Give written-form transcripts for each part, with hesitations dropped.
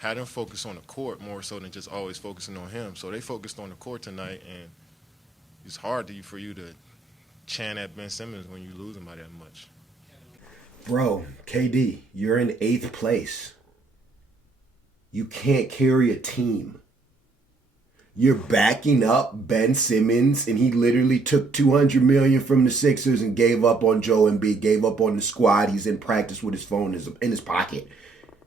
had them focus on the court more so than just always focusing on him. So they focused on the court tonight, and it's hard for you to chant at Ben Simmons when you lose him by that much. Bro, KD, you're in 8th place. You can't carry a team. You're backing up Ben Simmons, and he literally took $200 million from the Sixers and gave up on Joe Embiid, gave up on the squad. He's in practice with his phone in his pocket.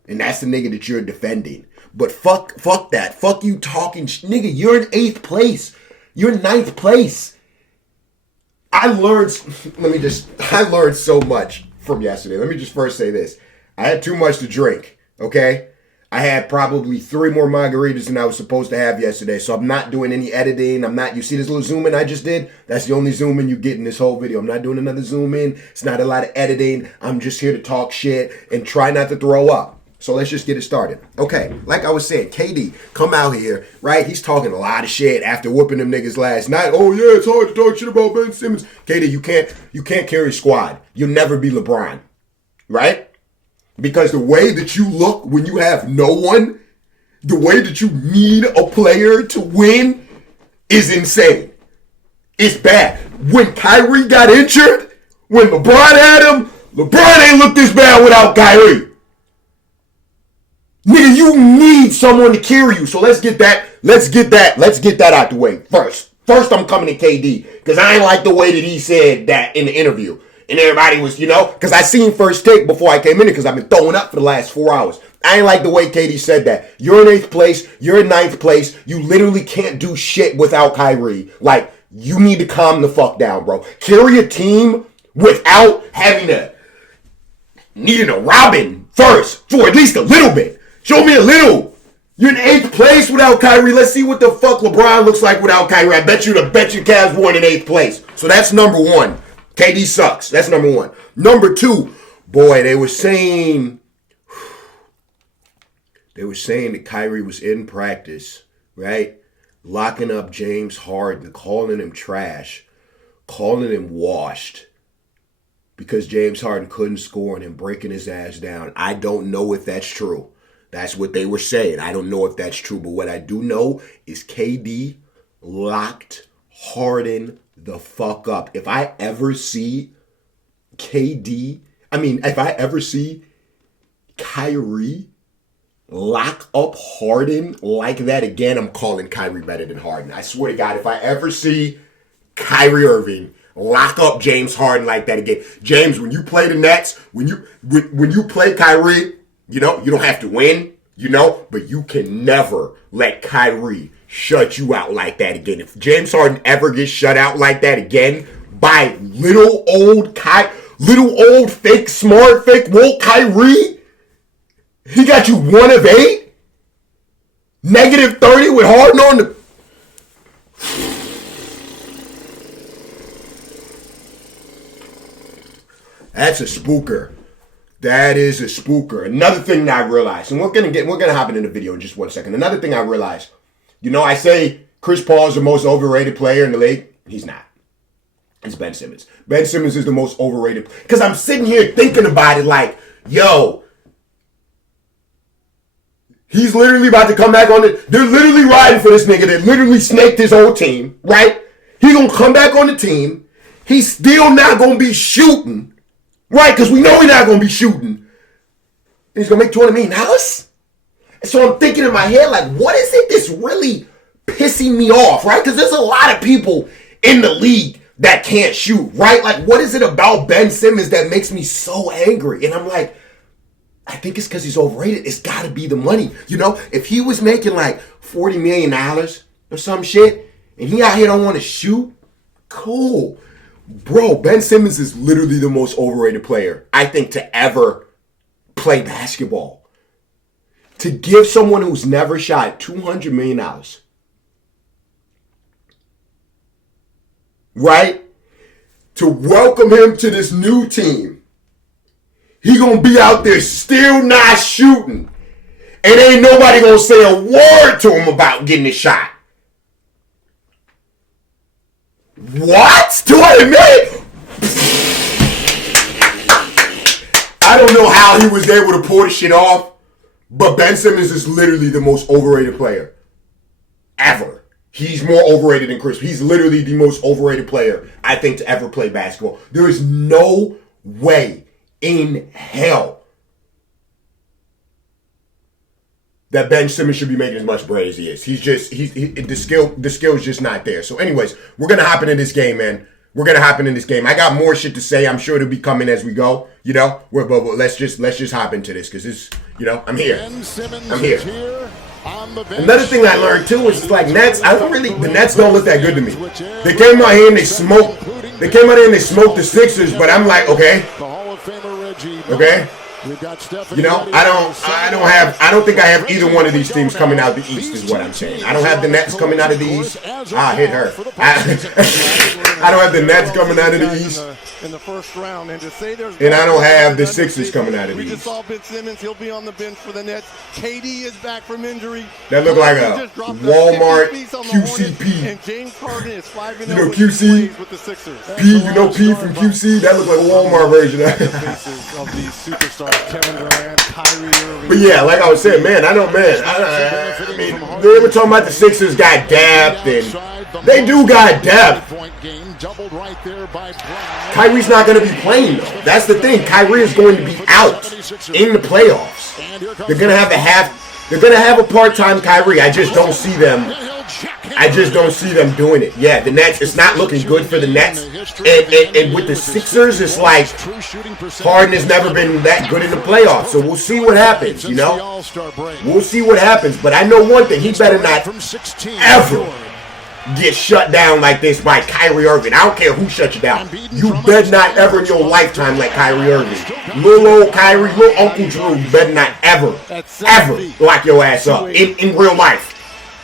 And that's the nigga that you're defending. But fuck that. Fuck you talking. Nigga, you're in 8th place. You're in 9th place. I learned so much from yesterday. Let me just first say this. I had too much to drink, okay? I had probably 3 more margaritas than I was supposed to have yesterday, so I'm not doing any editing. You see this little zoom in I just did? That's the only zoom in you get in this whole video. I'm not doing another zoom in. It's not a lot of editing. I'm just here to talk shit and try not to throw up. So let's just get it started. Okay, like I was saying, KD, come out here, right? He's talking a lot of shit after whooping them niggas last night. Oh yeah, it's hard to talk shit about Ben Simmons. KD, you can't carry a squad. You'll never be LeBron, right? Because the way that you look when you have no one, the way that you need a player to win is insane. It's bad. When Kyrie got injured, when LeBron had him, LeBron ain't looked this bad without Kyrie. Nigga, you need someone to carry you. So let's get that out the way first. First, I'm coming to KD because I ain't like the way that he said that in the interview. And everybody was, because I seen First Take before I came in because I've been throwing up for the last 4 hours. I ain't like the way KD said that. You're in 8th place. You're in 9th place. You literally can't do shit without Kyrie. Like, you need to calm the fuck down, bro. Carry a team without needing a Robin first for at least a little bit. Show me a little. You're in 8th place without Kyrie. Let's see what the fuck LeBron looks like without Kyrie. I bet you Cavs won in 8th place. So that's number 1. KD sucks. That's number 1. Number 2, boy, they were saying that Kyrie was in practice, right? Locking up James Harden, calling him trash, calling him washed because James Harden couldn't score and him breaking his ass down. I don't know if that's true. That's what they were saying. I don't know if that's true, but what I do know is KD locked Harden the fuck up. If I ever see Kyrie lock up Harden like that again, I'm calling Kyrie better than Harden. I swear to God, if I ever see Kyrie Irving lock up James Harden like that again. James, when you play the Nets, when you play Kyrie, you don't have to win, but you can never let Kyrie shut you out like that again. If James Harden ever gets shut out like that again by little old fake smart, fake woke Kyrie, he got you 1 of 8, -30 with Harden on the. That's a spooker. That is a spooker. Another thing that I realized, and we're gonna hop into the video in just 1 second. Another thing I realized, I say Chris Paul is the most overrated player in the league. He's not. It's Ben Simmons. Ben Simmons is the most overrated. Because I'm sitting here thinking about it like, yo, he's literally about to come back on it. They're literally riding for this nigga that literally snaked his whole team, right? He's going to come back on the team. He's still not going to be shooting, right? Because we know he's not going to be shooting. And he's going to make $20 million. And so I'm thinking in my head, like, what is it that's really pissing me off, right? Because there's a lot of people in the league that can't shoot, right? Like, what is it about Ben Simmons that makes me so angry? And I'm like, I think it's because he's overrated. It's got to be the money. If he was making like $40 million or some shit, and he out here don't want to shoot, cool. Bro, Ben Simmons is literally the most overrated player, I think, to ever play basketball. To give someone who's never shot $200 million, right? To welcome him to this new team. He gonna be out there still not shooting. And ain't nobody gonna say a word to him about getting a shot. What? $200 million? I don't know how he was able to pull the shit off. But Ben Simmons is literally the most overrated player ever. He's more overrated than Chris. He's literally the most overrated player, I think, to ever play basketball. There is no way in hell that Ben Simmons should be making as much bread as he is. The skill is just not there. So anyways, we're going to hop into this game, man. We're going to hop into this game. I got more shit to say. I'm sure it'll be coming as we go, you know. But let's just hop into this because this, you know, I'm here. I'm here. Another thing I learned too is like Nets. The Nets don't look that good to me. They came out here and they smoked. They came out here and they smoked the Sixers, but I'm like, okay. You know, I don't think I have either one of these teams coming out the East is what I'm saying. I don't have the Nets coming out of the East. I hit her. I don't have the Nets coming out of the East. In the first round, and to say there's and I don't have the Sixers coming out of the East. We just saw Ben Simmons. He'll be on the bench for the Nets. KD is back from injury. That looked like a Walmart QCP. And James Harden is 5-0 you know QC? With the Sixers. P, you know P from QC? That looked like a Walmart version of these superstars, Kevin Durant, Kyrie Irving. But yeah, like I was saying, man, I mean, they were talking about the Sixers got depth, and they do got depth. Kyrie's not going to be playing, though. That's the thing. Kyrie is going to be out in the playoffs. They're going to have a part-time Kyrie. I just don't see them doing it. Yeah, the Nets, it's not looking good for the Nets. And with the Sixers, it's like Harden has never been that good in the playoffs. So we'll see what happens, you know? We'll see what happens. But I know one thing. He better not ever get shut down like this by Kyrie Irving. I don't care who shuts you down. You better not ever in your lifetime like Kyrie Irving. Little old Kyrie, little Uncle Drew, you better not ever lock your ass up in real life.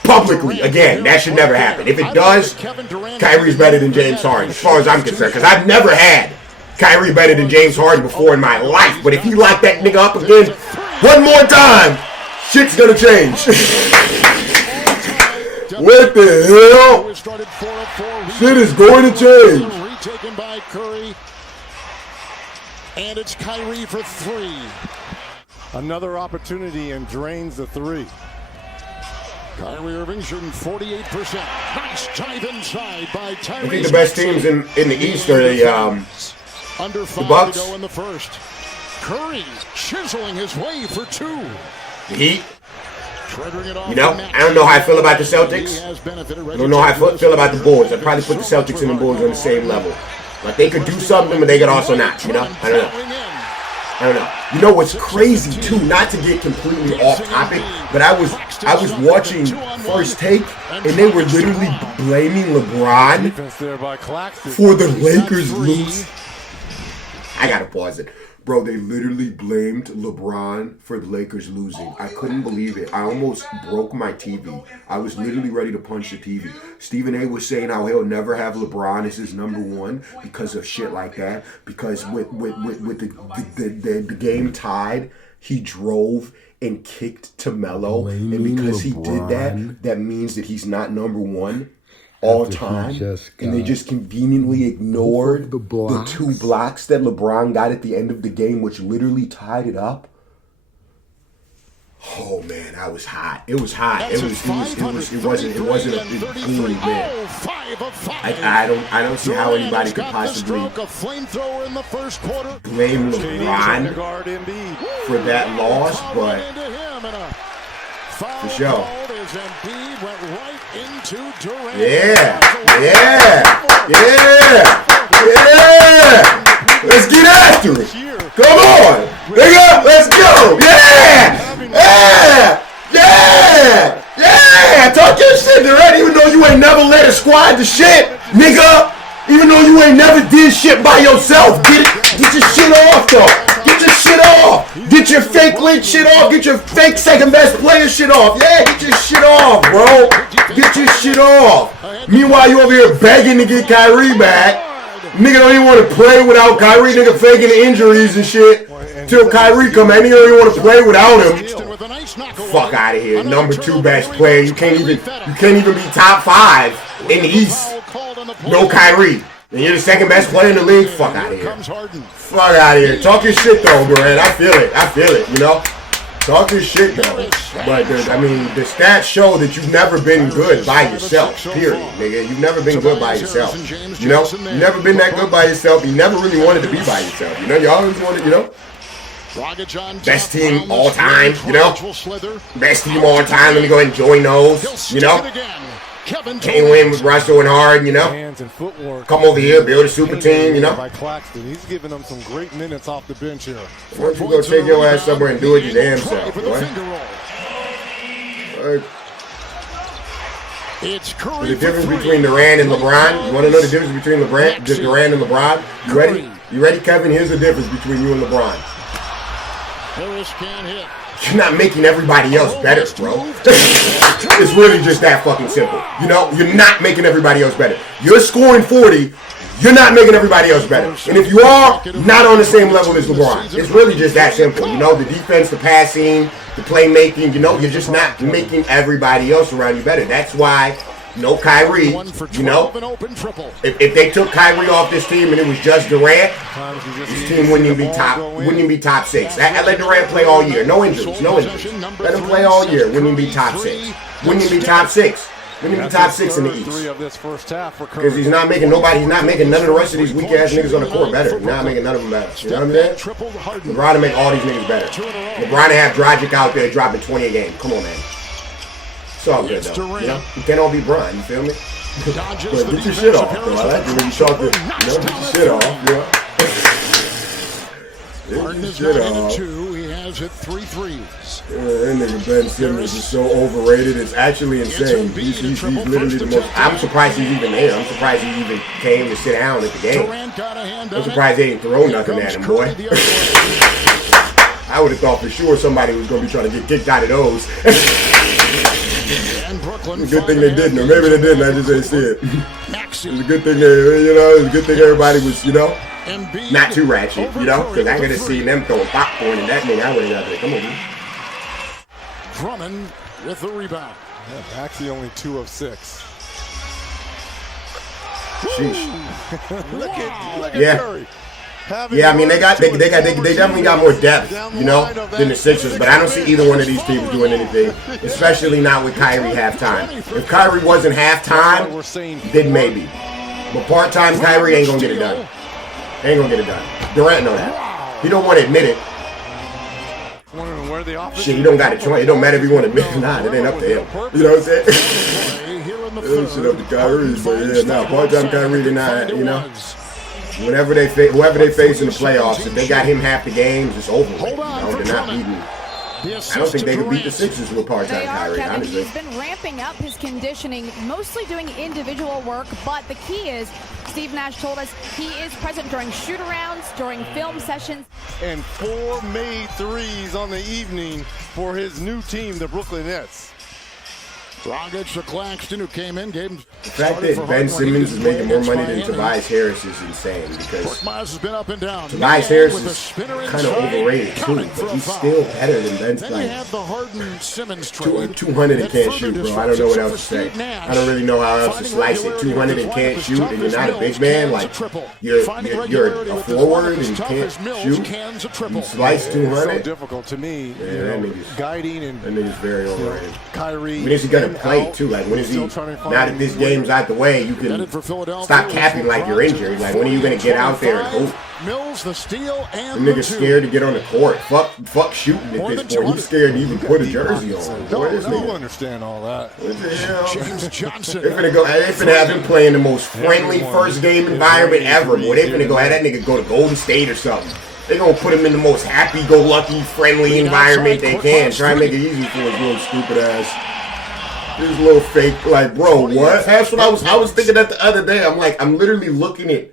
Publicly, again, that should never happen. If it does, Kyrie's better than James Harden, as far as I'm concerned. Because I've never had Kyrie better than James Harden before in my life. But if he locked that nigga up again one more time, shit's gonna change. What the hell? Shit is going to change. Retaken by Curry. And it's Kyrie for three. Another opportunity and drains the three. Kyrie Irving shooting 48%. Nice dive inside by Tyrese. I think the best teams in the East are the Bucks. To go in the first. Curry chiseling his way for two. The Heat. You know, I don't know how I feel about the Celtics. I don't know how I feel about the Bulls. I'd probably put the Celtics and the Bulls on the same level. Like, they could do something, but they could also not, you know? I don't know. You know what's crazy, too, not to get completely off topic, but I was watching First Take, and they were literally blaming LeBron for the Lakers lose. I gotta pause it. Bro, they literally blamed LeBron for the Lakers losing. I couldn't believe it. I almost broke my TV. I was literally ready to punch the TV. Stephen A. was saying how he'll never have LeBron as his number one because of shit like that. Because with the game tied, he drove and kicked to Melo. And because he did that, that means that he's not number one all time, and they just conveniently ignored the two blocks that LeBron got at the end of the game, which literally tied it up. Oh man, I was hot. It was hot. It wasn't a big man. I don't see how anybody could possibly blame LeBron for that loss, but for sure. Yeah. Let's get after it. Come on. Nigga, let's go. Yeah. Talk your shit, Durant, even though you ain't never led a squad to shit, nigga. Even though you ain't never did shit by yourself. Get your shit off, though. Get your shit off. Get your fake lit shit off. Get your fake second best player shit off. Yeah, get your shit off, bro. Get your shit off. Meanwhile, you over here begging to get Kyrie back. Nigga don't even want to play without Kyrie. Nigga faking the injuries and shit. Till Kyrie come in, nigga don't even want to play without him. Fuck out of here. Number 2 best player. You can't even be top 5 in the East. No Kyrie. And you're the second best player in the league? Fuck out of here. Fuck out of here. Talk your shit though, Durant. I feel it, you know? Talk your shit though. But the stats show that you've never been good by yourself. Period, nigga. You've never been good by yourself. You know, you've never been that good by yourself. You never really wanted to be by yourself. You know, you always wanted, you know. Best team all time, you know. Best team all time. Let me go ahead and join those, you know. Can't win with Russell and Harden, you know. Hands and footwork. Come over here, build a super team, you know. By Claxton. He's giving them some great minutes off the bench here. Why don't you go take your ass somewhere and do it your damn self, boy? It's Curry. The difference between Durant and LeBron. You want to know the difference between Durant and LeBron? You ready? You ready, Kevin? Here's the difference between you and LeBron. Harris can't hit. You're not making everybody else better, bro. It's really just that fucking simple. You know, you're not making everybody else better. You're scoring 40. You're not making everybody else better. And if you are, not on the same level as LeBron. It's really just that simple. You know, the defense, the passing, the playmaking, you know, you're just not making everybody else around you better. That's why no Kyrie, you know. If they took Kyrie off this team and it was just Durant, this team wouldn't even be top 6. I let Durant play all year. No injuries. Let him play all year. Wouldn't even be top 6. Wouldn't even be top 6. Wouldn't even be top 6 in the East. Because he's not making none of the rest of these weak ass niggas on the court better. He's not making none of them better. You know what I'm saying? LeBron to make all these niggas better. LeBron to have Dragic out there dropping 20 a game. Come on, man. It's all good though. You know? You can't all be Bron, you feel me? But get your shit off, though. I like it when you talk to, you know, get your shit off, you know? Harden is not in 2. He has hit 3 threes. That nigga Ben Simmons is so overrated. It's actually insane. He's literally the most. I'm surprised he's even there. I'm surprised he even came to sit down at the game. I'm surprised they didn't throw nothing at him, boy. I would have thought for sure somebody was going to be trying to get kicked out of those. It's a good thing they didn't, or maybe they didn't. I just didn't see it. It's a good thing it's a good thing everybody was, you know, not too ratchet, you know, because I could have seen them throwing popcorn and that nigga. I would have got there. Come on, dude. Drummond with the rebound. Yeah, Maxey only 2 of 6. Sheesh. Look at Curry. Yeah, I mean they definitely got more depth, you know, than the Sixers. But I don't see either one of these teams doing anything, especially not with Kyrie halftime. If Kyrie wasn't halftime, then maybe. But part-time Kyrie ain't gonna get it done. Ain't gonna get it done. Durant know that. He don't want to admit it. Shit, he don't got a choice. It don't matter if he want to admit it or not. It ain't up to him. You know what I'm saying? Shit up to Kyrie, but yeah, now part-time Kyrie, they're not, you know. Whoever they face in the playoffs, if they got him half the games, it's over. You know, they're not beating. I don't think they could beat the Sixers with part-time Kyrie, Kevin, honestly. he's been ramping up his conditioning, mostly doing individual work, but the key is, Steve Nash told us, he is present during shoot-arounds, during film sessions. And 4 made threes on the evening for his new team, the Brooklyn Nets. Dragic to Claxton, who came in, gave him. The fact that Ben Simmons is making more money than Tobias Harris is insane because Miles has been up and down. Tobias Harris is kind of overrated too, but he's still better than Ben. Then you have the Harden Simmons trade. 200 and can't shoot, bro. I don't know what else to say. I don't really know how else to slice it. 200 and can't shoot, and you're not a big man. Like you're a forward and you can't shoot. You slice 200. So difficult to me. Yeah, that nigga's guiding and that nigga's very overrated. Kyrie. When is he gonna play too? Like when is he? Now that this game's out the way, you can stop capping like you're injured. Like when are you gonna get out there and hoop? Mills, the steal, and The nigga's scared to get on the court. Fuck shooting at this point. He's scared to even put a jersey on. Boy, this I don't nigga. understand all that. What the hell? James Johnson. They finna have him playing the most friendly first game environment ever. Boy, they finna go have that nigga go to Golden State or something. They gonna put him in the most happy-go-lucky, friendly environment they can. Try and make it easy for his little stupid ass. This little fake, like, bro, what? That's what I was thinking that the other day. I'm like, I'm literally looking at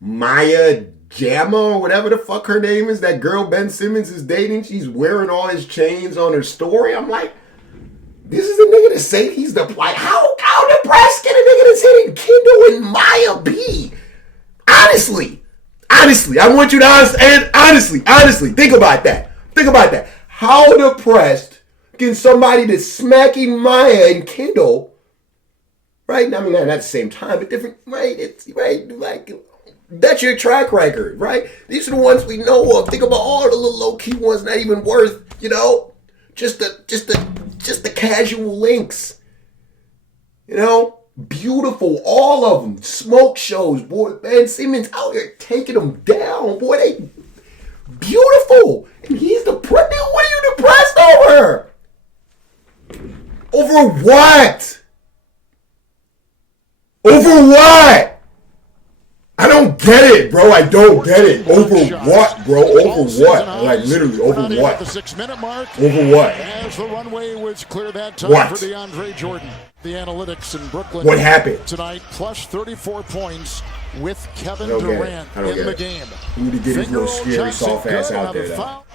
Maya Jama or whatever the fuck her name is. That girl Ben Simmons is dating. She's wearing all his chains on her story. I'm like, this is a nigga to say he's the, like, how depressed can a nigga that's hitting Kendall and Maya be? Honestly, I want you to honestly, think about that. Think about that. How depressed can somebody that's smacking Maya and Kendall, right? I mean, not at the same time, but different, right? It's right, like that's your track record, right? These are the ones we know of. Think about all the little low key ones, not even worth, you know, Just the casual links. You know? Beautiful, all of them. Smoke shows, boy. Ben Simmons out here taking them down, boy. They beautiful. And he's the what are you depressed over? Over what? Over what? I don't get it, bro. I don't get it. Over what, bro? Over what? Like literally, over what? The 6-minute mark. Over what? As the runway was clear that time What? for DeAndre Jordan. The analytics in Brooklyn. What happened? Tonight, plus 34 points with Kevin I don't get it. Durant I don't in get the it. game. You need to get his Finger little roll scary Johnson soft ass good out on there, the though. foul.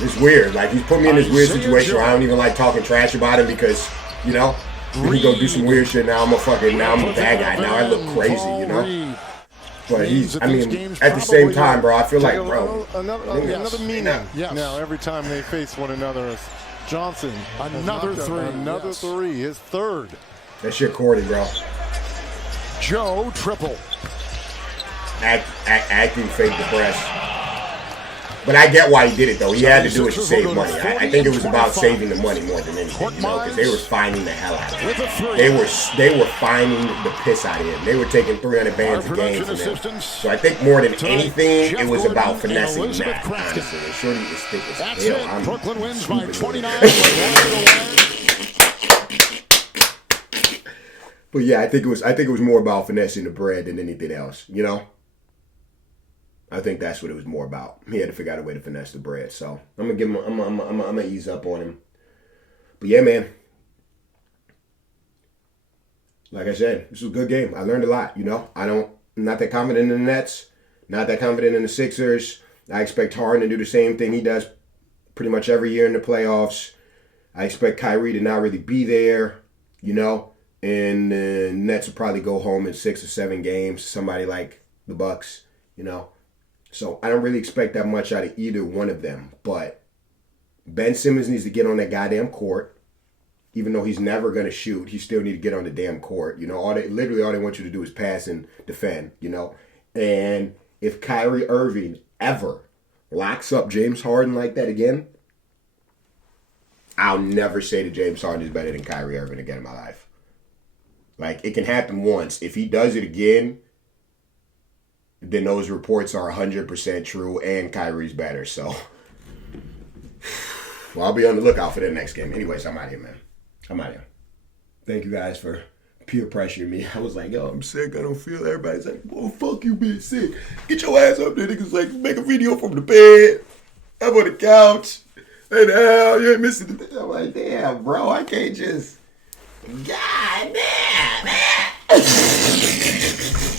It's weird. Like, he's put me in this weird situation where I don't even like talking trash about him because, you know, he go do some weird shit. Now I'm a bad guy. Now I look crazy, you know? But he's, I mean, at the same time, bro, I feel like, bro. Another meaning. Yes. Now, every time they face one another, it's Johnson. Another three. Another Yes. three. His third. That shit corny, bro. Joe triple. Acting fake depressed. But I get why he did it, though. He had to do it to save money. I think it was about saving the money more than anything, you know, because they were fining the hell out of him. They were fining the piss out of him. They were taking 300 bands a game from him. So I think more than anything, it was about finessing Matt, honestly. And Shorty is thick as That's hell. it. Brooklyn wins by stupid. 29. But yeah, I think it was more about finessing the bread than anything else, you know? I think that's what it was more about. He had to figure out a way to finesse the bread. So I'm gonna give him. I'm gonna ease up on him. But yeah, man. Like I said, this was a good game. I learned a lot. You know, I'm not that confident in the Nets. Not that confident in the Sixers. I expect Harden to do the same thing he does pretty much every year in the playoffs. I expect Kyrie to not really be there. You know, and the Nets will probably go home in 6 or 7 games. Somebody like the Bucks. You know. So I don't really expect that much out of either one of them. But Ben Simmons needs to get on that goddamn court. Even though he's never going to shoot, he still needs to get on the damn court. You know, literally all they want you to do is pass and defend, you know. And if Kyrie Irving ever locks up James Harden like that again, I'll never say that James Harden is better than Kyrie Irving again in my life. Like, it can happen once. If he does it again, then those reports are 100% true and Kyrie's better. So, well, I'll be on the lookout for that next game. Anyways, I'm out here, man. I'm out here. Thank you guys for peer pressuring me. I was like, yo, I'm sick. I don't feel. Everybody's like, well, fuck you being sick. Get your ass up there. Niggas like, make a video from the bed. I'm on the couch. Hey, the hell, you ain't missing the. I'm like, damn, bro, I can't just. God